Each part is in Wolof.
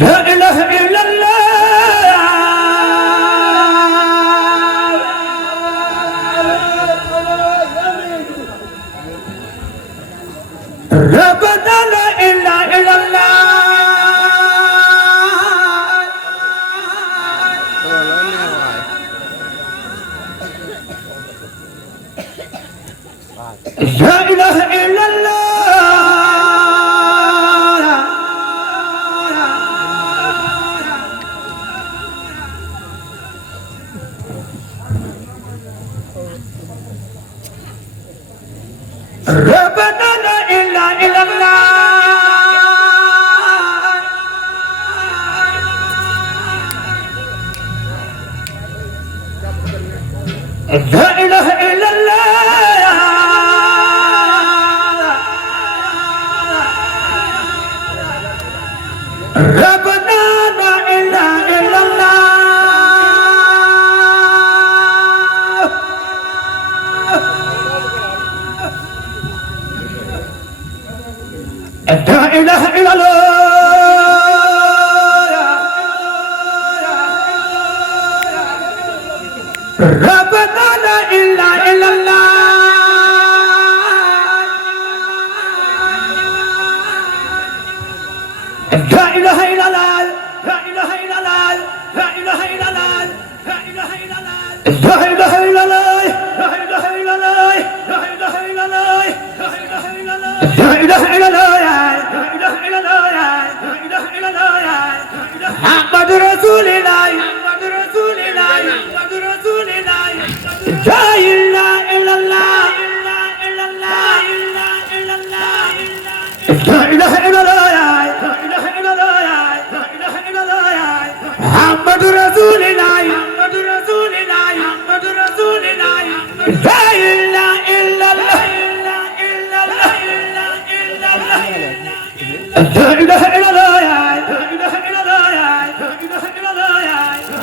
لا إله إلا الله ربنا لا إله إلا الله لا إله إلا الله ربنا لا إله إلا الله لا إله إلا الله ربنا لا إله إلا الله لا إله إلا الله ربنا لا إله إلا الله لا إله إلا الله لا إله إلا الله لا إله إلا الله لا إله إلا الله لا إله إلا الله لا إله إلا الله لا إله إلا الله لا إله إلا الله لا إله إلا الله لا إله إلا الله لا إله إلا الله محمد رسول الله محمد رسول الله محمد رسول الله لا إله إلا الله لا إله إلا الله محمد رسول الله محمد رسول الله محمد رسول الله لا إله إلا الله لا إله إلا الله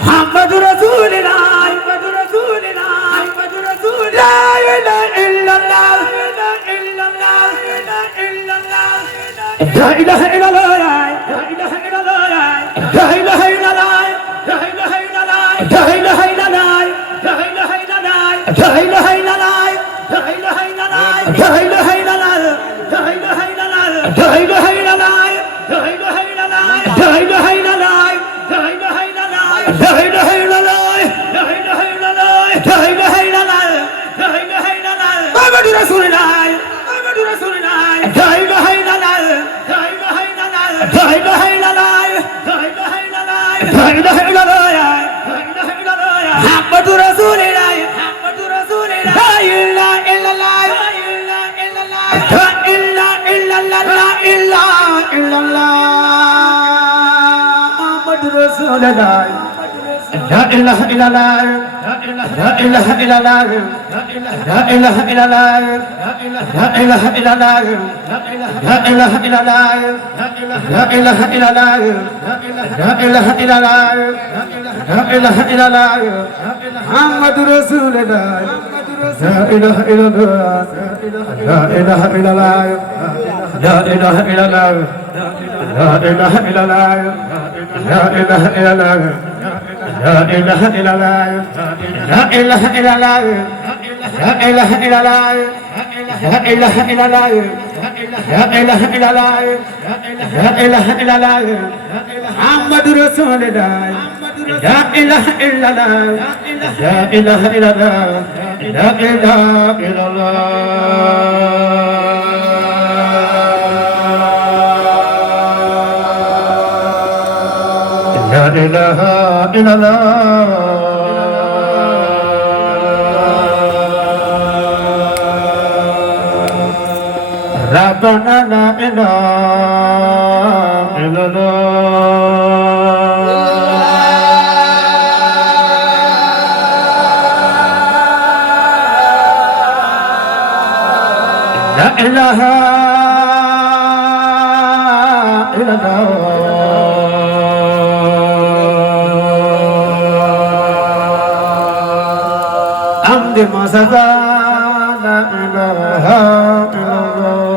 محمد رسول الله محمد رسول الله محمد رسول لا إله إلا الله لا إله إلا الله لا إله إلا الله لا إله إلا الله لا إله إلا الله لا إله إلا الله لا إله إلا الله لا إله إلا الله لا إله إلا الله لا إله إلا الله لا إله إلا الله لا إله إلا الله لا إله إلا الله لا إله إلا الله لا إله إلا الله لا إله إلا الله لا إله إلا الله لا إله إلا الله لا إله إلا الله محمد رسول الله محمد رسول الله لا إله إلا الله لا إله إلا الله لا إله إلا الله لا إله إلا الله لا إله إلا الله لا إله إلا الله محمد رسول الله محمد رسول الله لا إله إلا الله لا إله إلا الله لا إله إلا الله لا إله إلا الله محمد رسول الله لا إله إلا الله لا إله إلا الله لا إله إلا الله لا إله إلا الله لا إله إلا الله لا إله إلا الله لا إله إلا الله لا إله إلا الله محمد رسول الله لا إله إلا الله لا إله إلا الله لا إله إلا الله لا إله إلا الله لا إله إلا الله لا إله إلا الله لا إله إلا الله لا إله إلا الله لا إله إلا الله لا إله إلا الله لا إله إلا الله محمد رسول الله لا إله إلا الله لا إله إلا الله لا إله إلا الله لا إله إلا الله ربنا لا إله إلا الله لا إله إلا الله حمد مصطفى لا إله إلا الله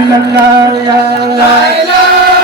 illallah ya la ilaha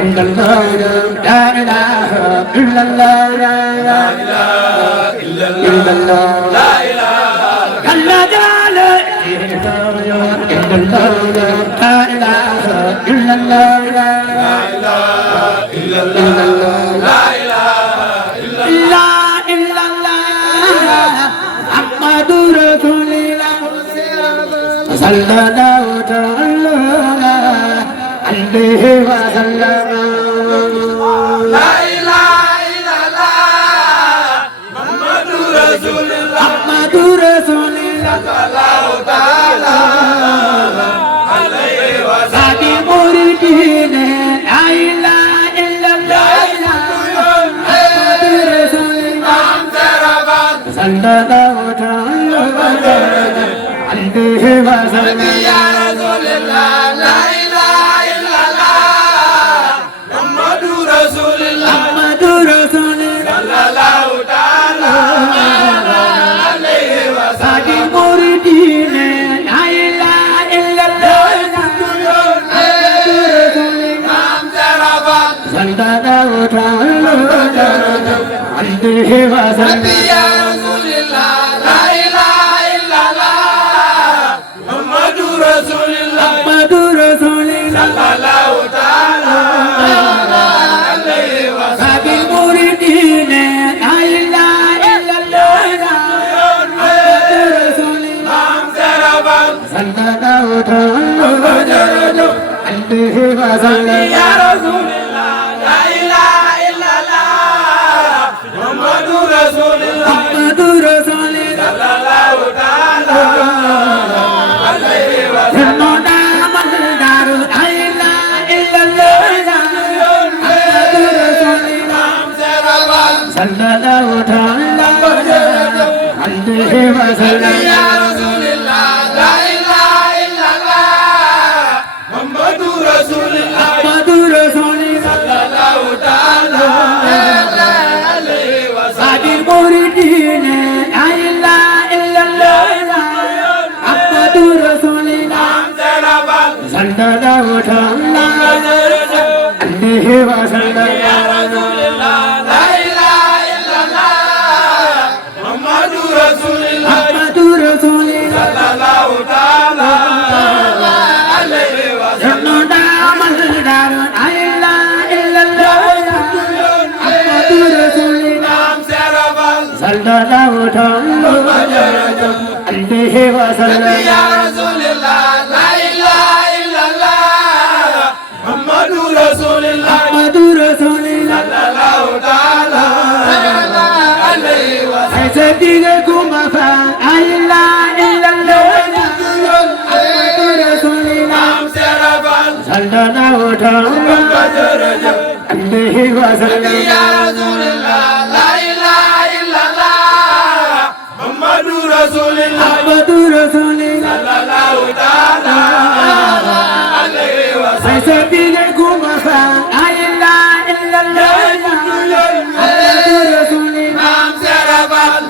illallah, la ilaha illallah, la ilaha illallah, la ilaha illallah, illallah, la ilaha illallah, la ilaha illallah, la ilaha illallah, Muhammadur Rasulullah, sallallahu ta'ala alaihi wa sallam. La ilaha illallah, Muhammadur Rasulullah, Muhammadur Rasulullah, sallallahu ta'ala alaihi wa sallam. Sabi muridin, la ilaha illallah, Muhammadur Rasulullah, sallallahu ta'ala alaihi wa sallam. Ya Rasulullah, la ilaha illallah, Muhammadur Rasulullah, Muhammadur Rasulullah, sallallahu ta'ala alaihi wa sallam. Sabi muridin, la ilaha illallah, Muhammadur Rasulullah, sallallahu ta'ala alaihi wa sallam. Ya Rasulullah, la ilaha illallah, Muhammadur Rasulullah, Muhammadur Rasulullah, sallallahu ta'ala alaihi wa sallam. Sabi muridin, la ilaha illallah, Muhammadur Rasulullah, sallallahu ta'ala alaihi wa sallam. Ya Rasulullah, la ilaha illallah, Muhammadur Rasulullah, Muhammadur Rasulullah, sallallahu ta'ala alaihi wa sallam. sallallahu ta'ala alaihi wa sallam. Ya Rasulullah, la ilaha illallah, Muhammadur Rasulullah, Muhammadur Rasulullah, sallallahu ta'ala alaihi wa sallam. Sabi muridin, la ilaha illallah, Muhammadur Rasulullah, sallallahu ta'ala alaihi wa sallam. Ya Rasulullah, la ilaha illallah, Muhammadur Rasulullah, Muhammadur Rasulullah, sallallahu ta'ala alaihi wa sallam. La ilaha illallah, Muhammadur Rasulullah, sallallahu ta'ala alaihi wa sallam. Ya Rasulullah, la ilaha illallah, Muhammadur Rasulullah, Muhammadur Rasulullah, sallallahu ta'ala alaihi wa sallam. Aise dige kumafa, la ilaha illallah, Muhammadur Rasulullah, sallallahu ta'ala alaihi wa sallam. Ya Rasulullah, la ilaha illallah, Muhammadur Rasulullah, Muhammadur Rasulullah, sallallahu ta'ala alaihi wa sallam. Aise dige kumafa, la ilaha illallah, Muhammadur Rasulullah,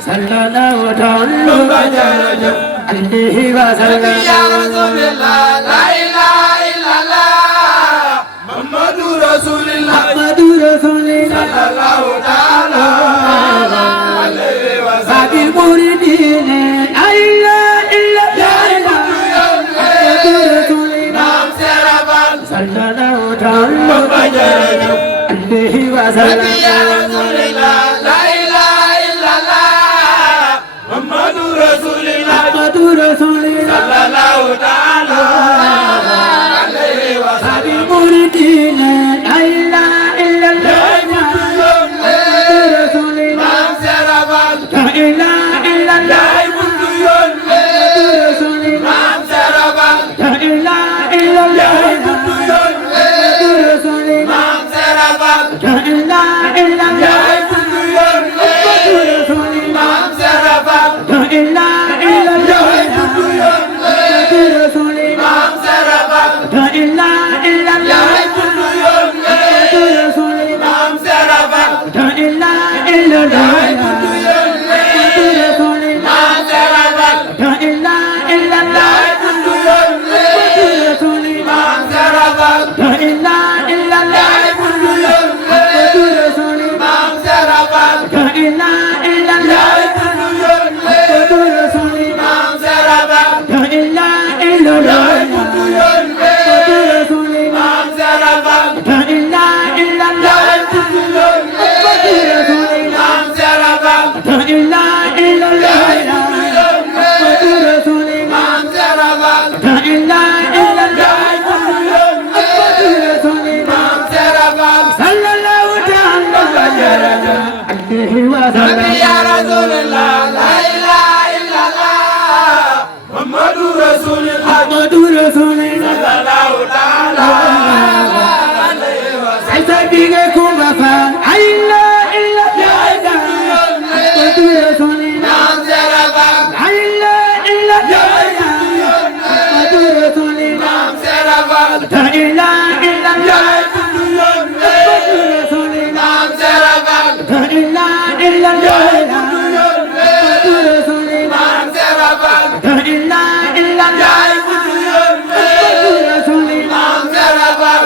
sallallahu ta'ala alaihi wa sallam. Ya Rasulullah, la ilaha illallah, Muhammadur Rasulullah, Muhammadur Rasulullah, sallallahu ta'ala alaihi wa sallam. Sabi muridin, la ilaha illallah, Muhammadur Rasulullah, sallallahu ta'ala alaihi wa sallam. Ya Rasulullah, la ilaha illallah, Muhammadur Rasulullah, Muhammadur Rasulullah, sallallahu ta'ala alaihi wa sallam. Sabi muridin, la ilaha illallah, Muhammadur Rasulullah, la ilaha illallah, Muhammadur Rasulullah, la ilaha illallah, Muhammadur Rasulullah, la ilaha illallah, Muhammadur Rasulullah, la ilaha illallah, Muhammadur Rasulullah, la ilaha illallah, وسلم يا رسول الله لا إله إلا الله محمد رسول الله محمد رسول الله صلى الله تعالى عليه وسلم أسبقكم فان إلا إلا محمد رسول الله نعم سرفا إلا إلا محمد رسول الله نعم سرفا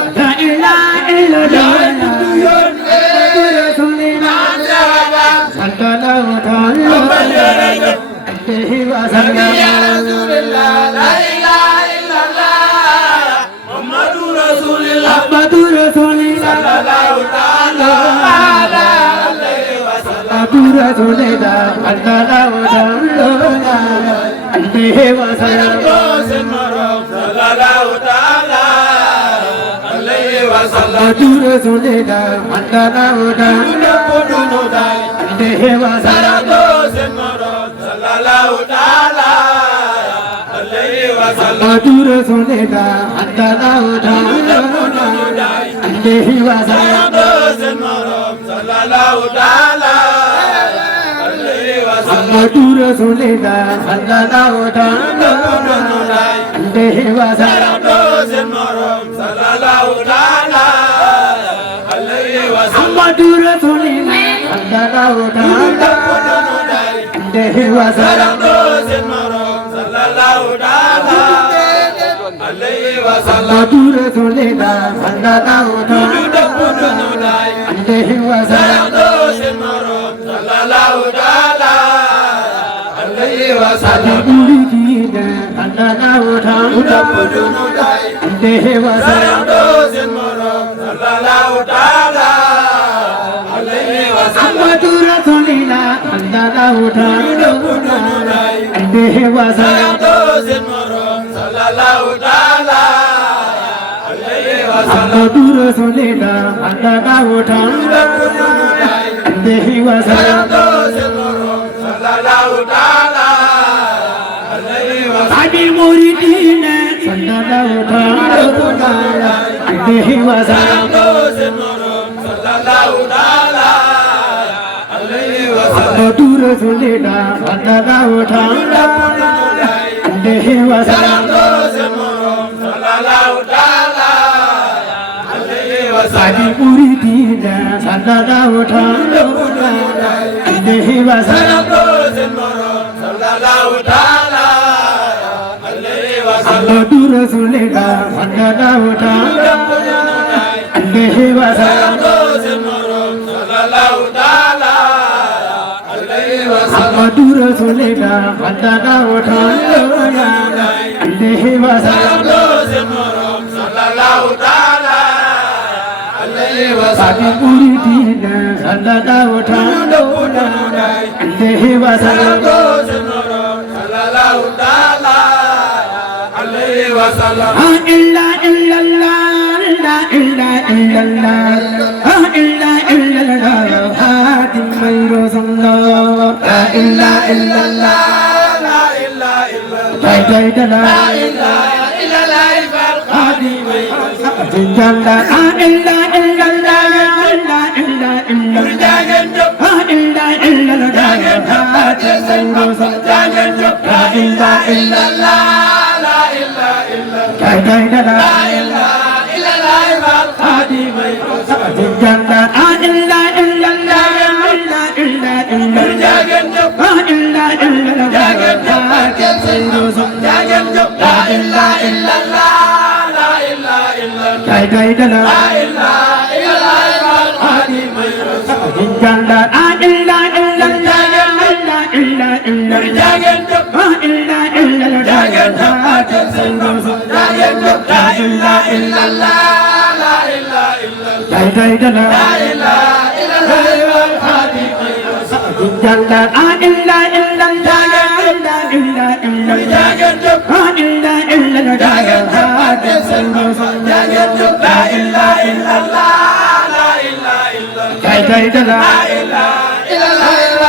لا إله إلا الله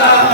la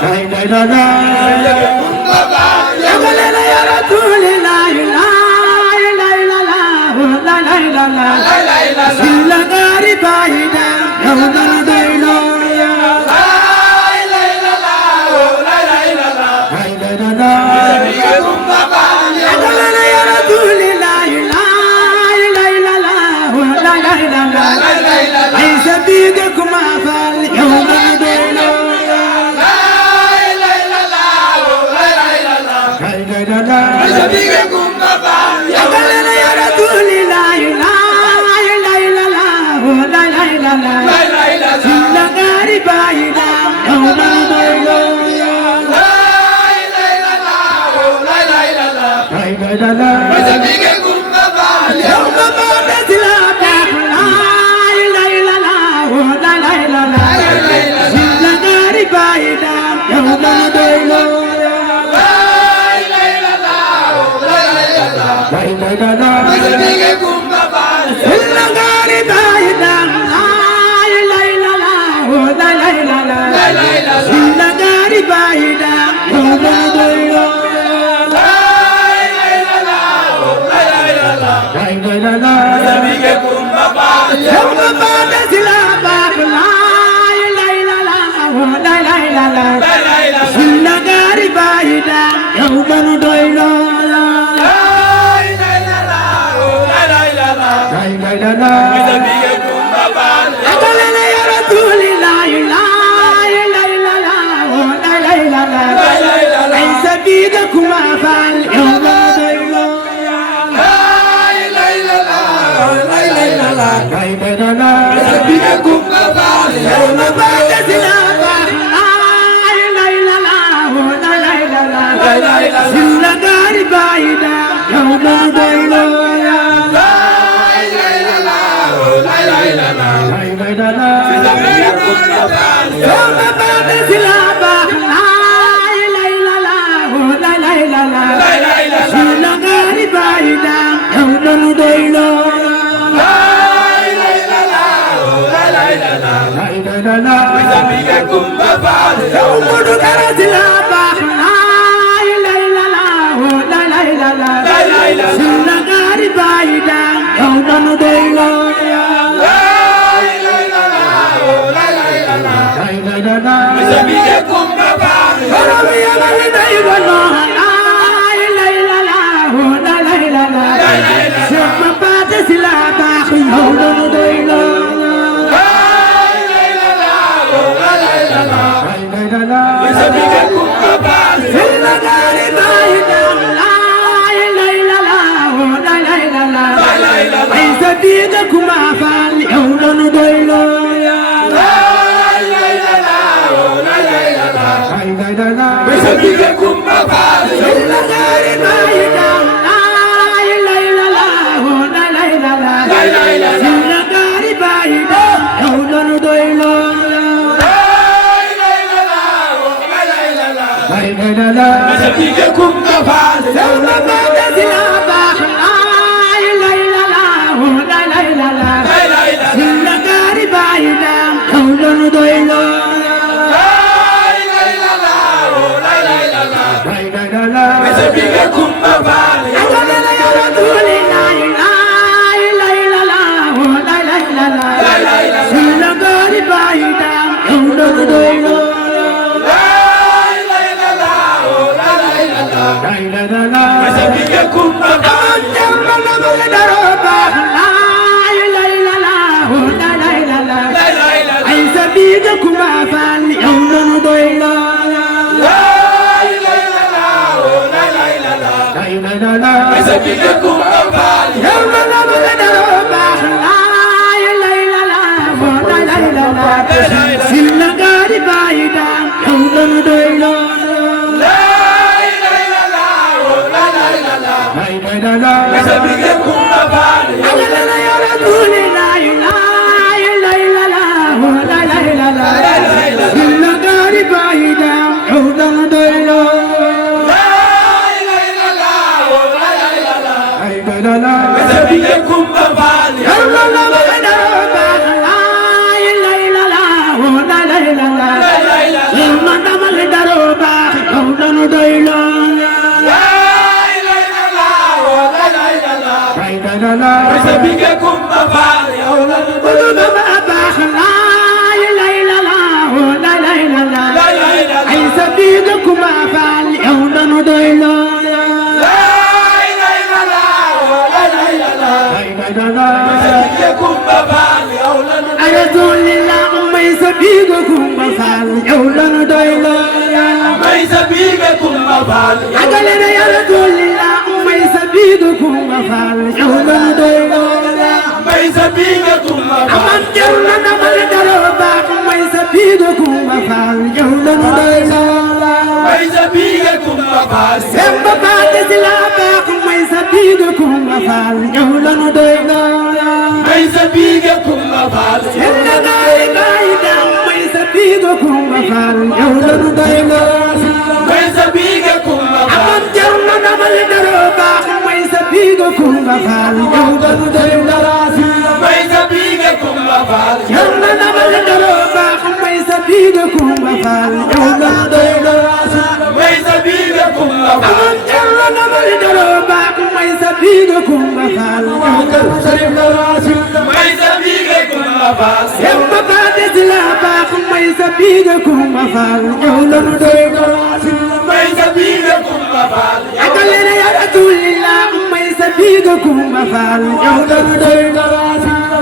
la doylo mooy sa bige Kumba Faal yow la nu doylo ay sa bige Kumba Faal yow la nu doylo Rasulillah may sa biga Kumba Faal yow la nu doylo may sa bige Kumba Faal agale na ya Rasulillah may sa biga Kumba Faal yow la nu doylo may sa bige Kumba Faal aman jaw na namal daro baax may sa biga Kumba Faal yow la nu doylo may sa bige Kumba Faal semba baate si la baax may sa biga Kumba Faal yow la nu doylo may sa bige Kumba Faal semba gaay gaay dam may sa biga Kumba Faal yow la nu doylo may sa bige Kumba Faal aman jaw na namal daro baax may sa biga Kumba Faal yow la nu doylo may sa bige Kumba Faal yow na namal daro baax may sa biga Kumba Faal yow la nu doylo may sa bige Kumba Faal aman jaw na namal daro baax may sa biga Kumba Faal yow la nu doylo may sa bige Kumba Faal semba baate si la baax may sa biga Kumba Faal yow la nu doylo may sa bige Kumba Faal agale na ya Rasulillah may sa biga Kumba Faal yow la nu doylo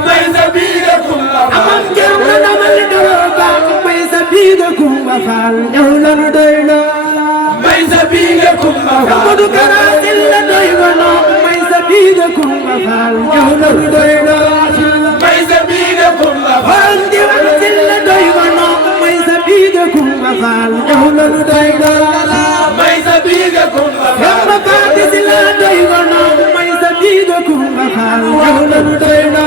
may sa bige Kumba Faal aman jaw na namal daro baax may sa biga Kumba Faal yow la nu doylo may sa bige Kumba Faal Amadou Kara Sylla doylo no may sa biga Kumba Faal yow la nu doylo may sa bige Kumba Faal Faal Ndiwal Sylla doylo no may sa biga Kumba Faal yow la nu doylo may sa bige Kumba Faal Samba Faati Sylla doylo no may sa biga Kumba Faal yow la nu doylo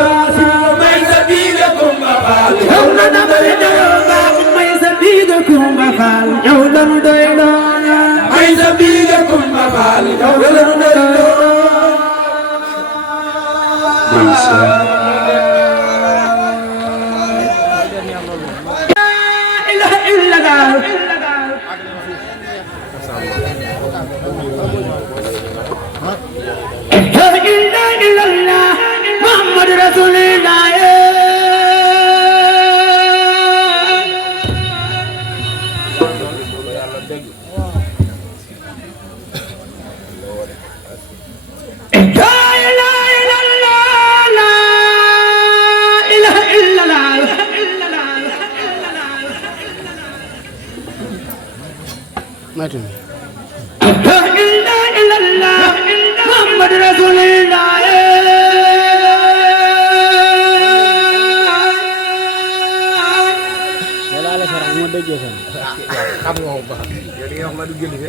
may sa bige Kumba Faal yow na namal daro baax may sa biga Kumba Faal yow la nu doylo may sa bige Kumba Faal yow la nu doylo ilaha illallah la ilaha illallah Muhammad Rasulullah Muhammad Rasulullah xam nga ko baax yow di nga wax ma du génn fi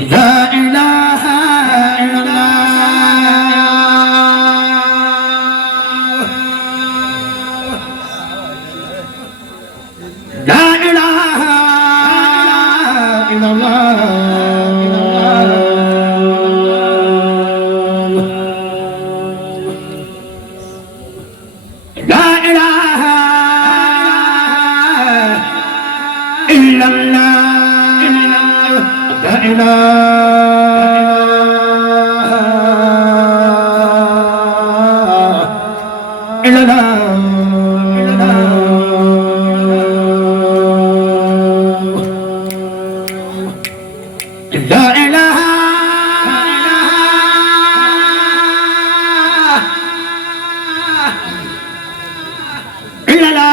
لا إله إلا الله لا إله إلا الله لا إله إلا الله لا إله إلا الله لا إله إلا الله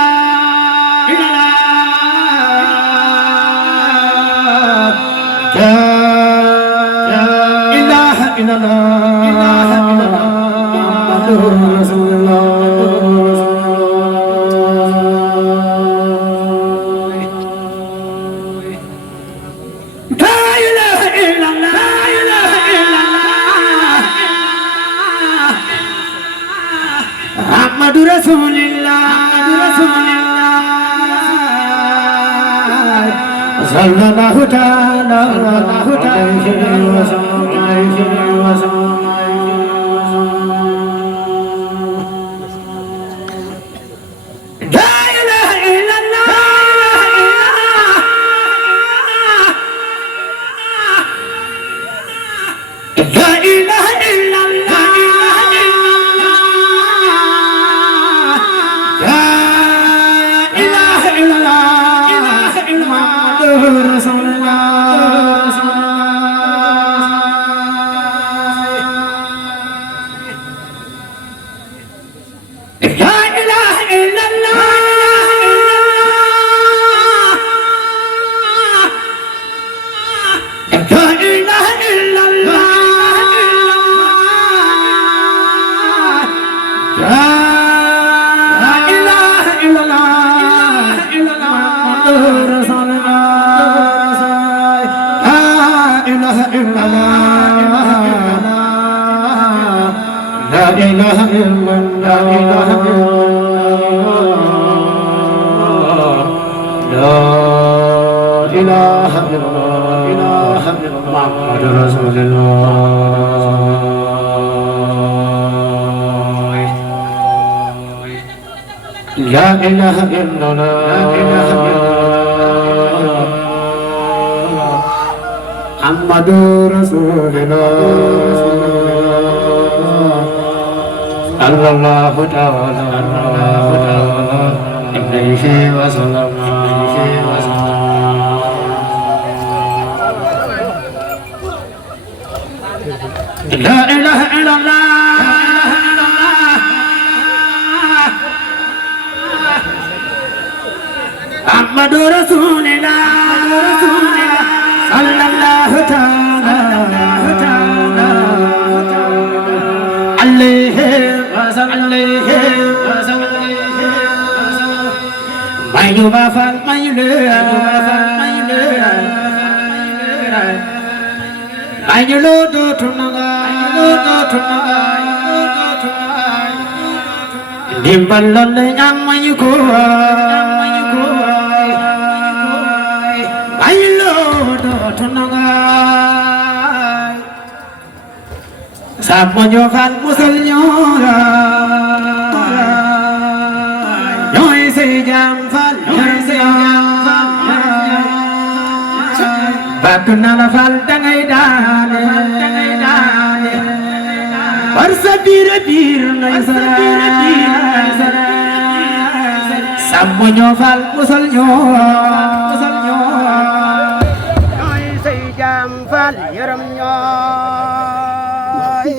لا إله إلا الله محمد رسول الله لا إله إلا الله لا إله إلا الله محمد رسول الله صلى الله تعالى عليه وسلم لا إله إلا الله لا إله إلا الله لا إله إلا الله محمد رسول الله لا إله إلا الله لا إله إلا الله لا إله إلا الله محمد رسول الله لا إله إلا الله لا إله إلا الله لا إله إلا الله محمد رسول الله لا إله إلا الله محمد رسول الله صلى الله تعالى عليه وسلم لا إله إلا الله محمد رسول الله صلى الله تعالى عليه وسلم ما يبافل ما يلوى ما يلوى dimbalal ñam mañu ko ay lo do tunanga sa moño fal musal ñora ñoy sey jam fal bak na la fal dangay daane war sa biir nay sàmm ñoo fal musal ñoo ñooy say jaam fal yërëm ñooy